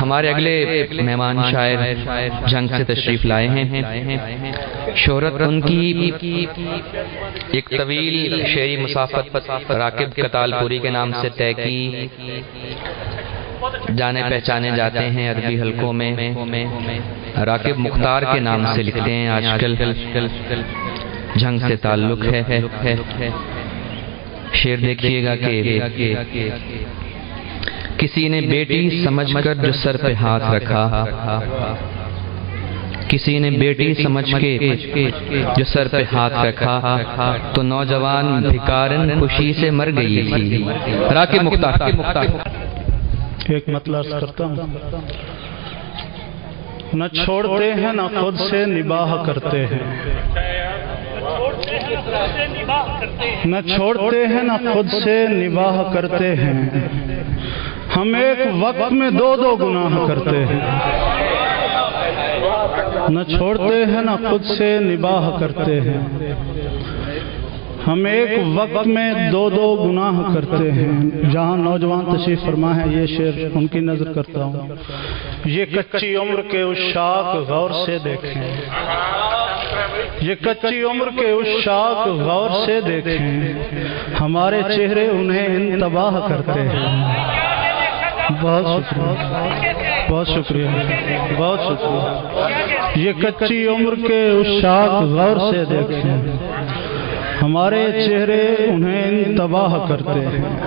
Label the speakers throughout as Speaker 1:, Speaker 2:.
Speaker 1: ہمارے اگلے مہمان شاعر جنگ سے تشریف لائے ہیں. شہرت ان کی ایک طویل شعری مسافت راکب کتال پوری کے نام سے طے کی، جانے پہچانے جاتے ہیں عربی حلقوں میں. راکب مختار کے نام سے لکھتے ہیں آج کل جنگ سے تعلق ہے. شیر دیکھیے گا کہ کسی نے بیٹی سمجھ کر جو سر پہ ہاتھ رکھا۔ کسی نے بیٹی سمجھ کے جو سر پہ ہاتھ رکھا تو نوجوان بھکارن خوشی سے مر گئی تھی۔ راکب مختار
Speaker 2: ایک مطلب کرتا ہوں۔ نہ چھوڑتے ہیں نہ خود سے نباہ کرتے ہیں۔ نہ چھوڑتے ہیں نہ خود سے نباہ کرتے ہیں۔ ہم ایک وقت میں دو دو گناہ کرتے ہیں۔ نہ چھوڑتے ہیں، نہ خود سے نباہ کرتے ہیں۔ ہم ایک وقت میں دو دو گناہ کرتے ہیں۔ جہاں نوجوان تشریف فرما ہے، یہ شعر ان کی نظر کرتا ہوں۔ یہ کچی عمر کے اس شاک غور سے دیکھیں۔ یہ کچی عمر کے اس شاک غور سے دیکھیں۔ ہمارے چہرے انہیں انتباہ کرتے ہیں۔ بہت شکریہ۔ بہت شکریہ۔ بہت شکریہ۔ یہ کچی عمر کے اس غور سے دیکھیں ہمارے چہرے انہیں انتباہ کرتے ہیں۔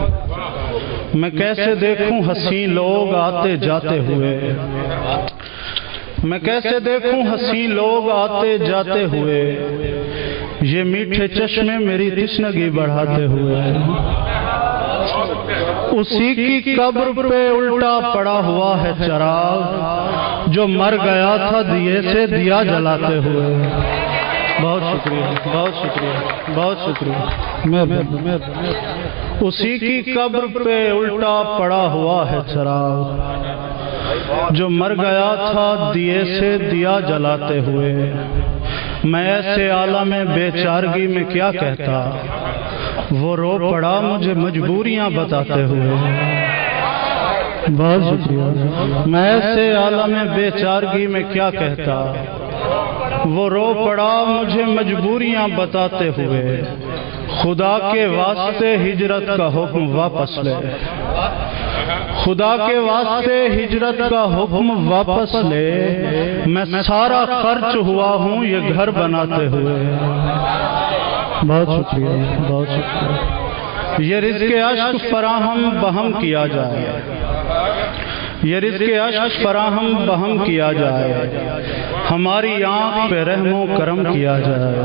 Speaker 2: میں کیسے دیکھوں حسین لوگ آتے جاتے ہوئے۔ میں کیسے دیکھوں حسین لوگ آتے جاتے ہوئے۔ یہ میٹھے چشمے میری تشنگی بڑھاتے ہوئے۔ اسی کی قبر پہ الٹا پڑا ہوا ہے چراغ، جو مر گیا تھا دیے سے دیا جلاتے ہوئے۔ بہت شکریہ بہت شکریہ بہت شکریہ۔ اسی کی قبر پہ الٹا پڑا ہوا ہے چراغ، جو مر گیا تھا دیے سے دیا جلاتے ہوئے۔ میں ایسے عالم بے چارگی میں کیا کہتا؟ وہ رو پڑا، مجھے مجبوریاں بتاتے ہوئے۔ بہت شکریہ۔ میں ایسے عالم بے چارگی میں کیا کہتا؟ وہ رو پڑا، مجھے مجبوریاں بتاتے ہوئے۔ خدا کے واسطے ہجرت کا حکم واپس لے۔ خدا کے واسطے ہجرت کا حکم واپس لے۔ میں سارا خرچ ہوا ہوں، یہ گھر بناتے ہوئے۔ بہت شکریہ بہت شکریہ۔ یہ رزق عشق فراہم بہم کیا جائے۔ یہ رزق عشق فراہم بہم کیا جائے۔ ہماری آنکھ پہ رحم و کرم کیا جائے۔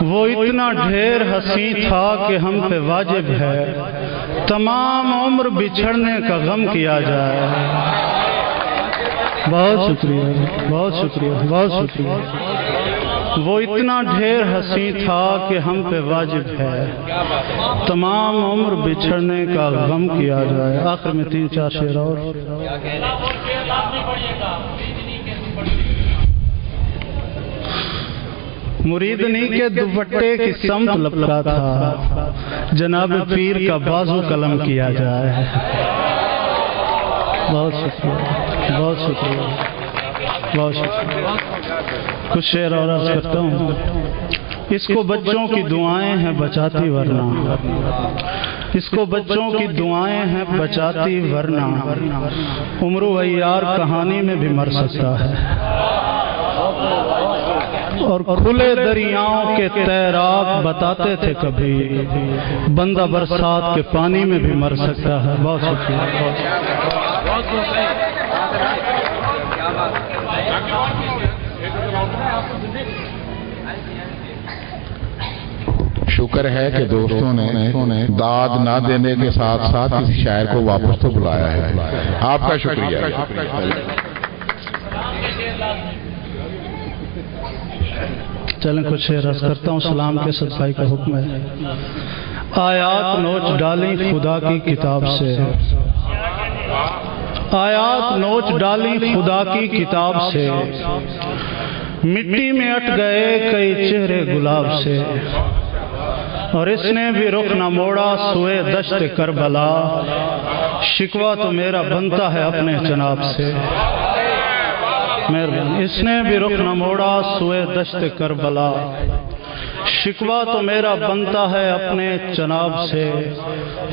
Speaker 2: وہ اتنا ڈھیر ہنسی تھا کہ ہم پہ واجب ہے۔ تمام عمر بچھڑنے کا غم کیا جائے۔ بہت شکریہ بہت شکریہ بہت شکریہ۔ وہ اتنا ڈھیر ہنسی تھا کہ ہم پہ واجب ہے۔ تمام عمر بچھڑنے کا غم کیا جائے۔ آخر میں تین چار شیر اور۔ مریدنی کے دوپٹے کی سمت لپکا تھا۔ جناب پیر کا بازو قلم کیا جائے۔ بہت شکریہ بہت شکریہ۔ بہت شکریہ۔ کچھ شعر اور عرض کرتا ہوں۔ اس کو بچوں کی دعائیں ہیں، بچاتی ورنہ۔ اس کو بچوں کی دعائیں ہیں، بچاتی ورنہ۔ عمر ایار کہانی میں بھی مر سکتا ہے۔ اور کھلے دریاؤں کے تیراک بتاتے تھے کبھی۔ بندہ برسات کے پانی میں بھی مر سکتا ہے۔ بہت شکریہ۔
Speaker 3: شکر ہے کہ دوستوں نے داد نہ دینے کے ساتھ ساتھ اس شاعر کو واپس تو بلایا ہے۔ آپ کا شکریہ۔
Speaker 2: چلیں کچھ شعر عرض کرتا ہوں۔ سلام کے صدقائی کا حکم ہے۔ آیات نوچ ڈالیں خدا کی کتاب سے۔ آیات نوچ ڈالیں خدا کی کتاب سے۔ مٹی میں اٹ گئے کئی چہرے گلاب سے۔ اور اس نے بھی رخ نہ موڑا سوئے دشت کربلا۔ شکوا تو میرا بنتا ہے اپنے جناب سے۔ اس نے بھی رخ نہ موڑا سوئے دشت کربلا۔ شکوا تو میرا بنتا ہے اپنے چناب سے۔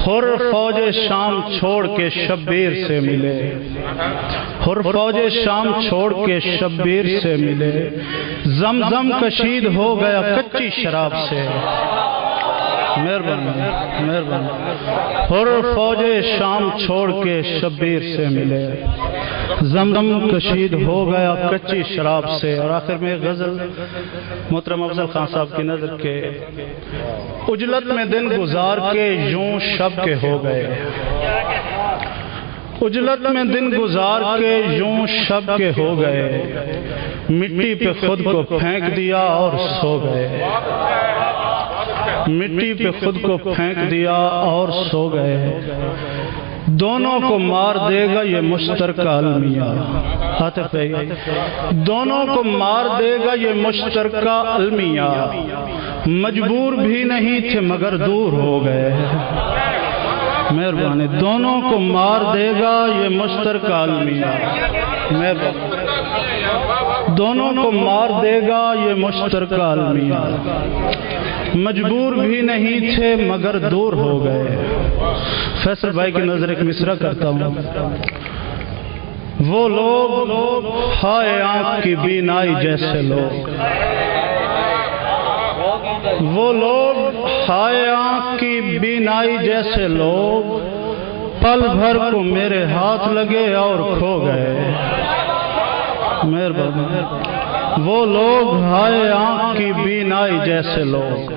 Speaker 2: ہر فوج شام چھوڑ کے شبیر سے ملے۔ ہر فوج شام چھوڑ کے شبیر سے ملے۔ زمزم کشید ہو گیا کچی شراب سے۔ مہربانی مہربانی۔ ہر فوج شام چھوڑ کے شبیر سے ملے۔ زمزم کشید ہو گیا کچی شراب سے۔ اور آخر میں غزل محترم افضل خان صاحب کی نظر کے اجلت میں دن گزار کے یوں شب کے ہو گئے۔ اجلت میں دن گزار کے یوں شب کے ہو گئے۔ مٹی پہ خود کو پھینک دیا اور سو گئے۔ مٹی پہ خود کو پھینک دیا اور سو گئے۔ دونوں کو مار دے گا یہ مشترکہ المیہ۔ دونوں کو مار دے گا یہ مشترکہ المیہ۔ مجبور بھی نہیں تھے مگر دور ہو گئے۔ مہربانی، دونوں کو مار دے گا یہ مشترکہ المیہ۔ مہربانی۔ دونوں کو مار دے گا یہ مشترکہ المیہ۔ مجبور بھی نہیں تھے، مگر دور ہو گئے۔ فیصل بھائی کی نظر ایک مصرع کرتا ہوں۔ وہ لوگ ہائے آنکھ کی بینائی جیسے لوگ۔ وہ لوگ ہائے آنکھ کی بینائی جیسے لوگ۔ پل بھر کو میرے ہاتھ لگے اور کھو گئے۔ مہربانی۔ وہ لوگ ہائے آنکھ کی بینائی جیسے لوگ۔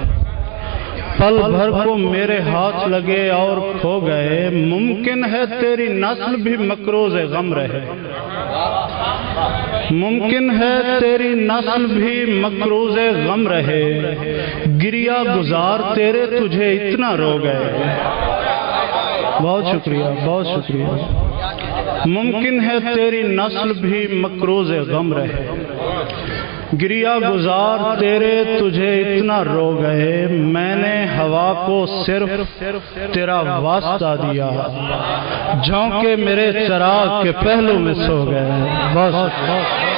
Speaker 2: پل بھر کو میرے ہاتھ لگے اور کھو گئے۔ ممکن ہے تیری نسل بھی مکروز غم رہے۔ ممکن ہے تیری نسل بھی مکروز غم رہے۔ گریا گزار تیرے تجھے اتنا رو گئے۔ بہت شکریہ بہت شکریہ۔ ممکن ہے تیری نسل بھی مکروز غم رہے۔ گریا گزار، تیرے تجھے اتنا رو گئے، میں نے ہوا کو صرف تیرا واسطہ دیا۔ جھونکے میرے چراغ کے پہلو میں سو گئے۔ بس۔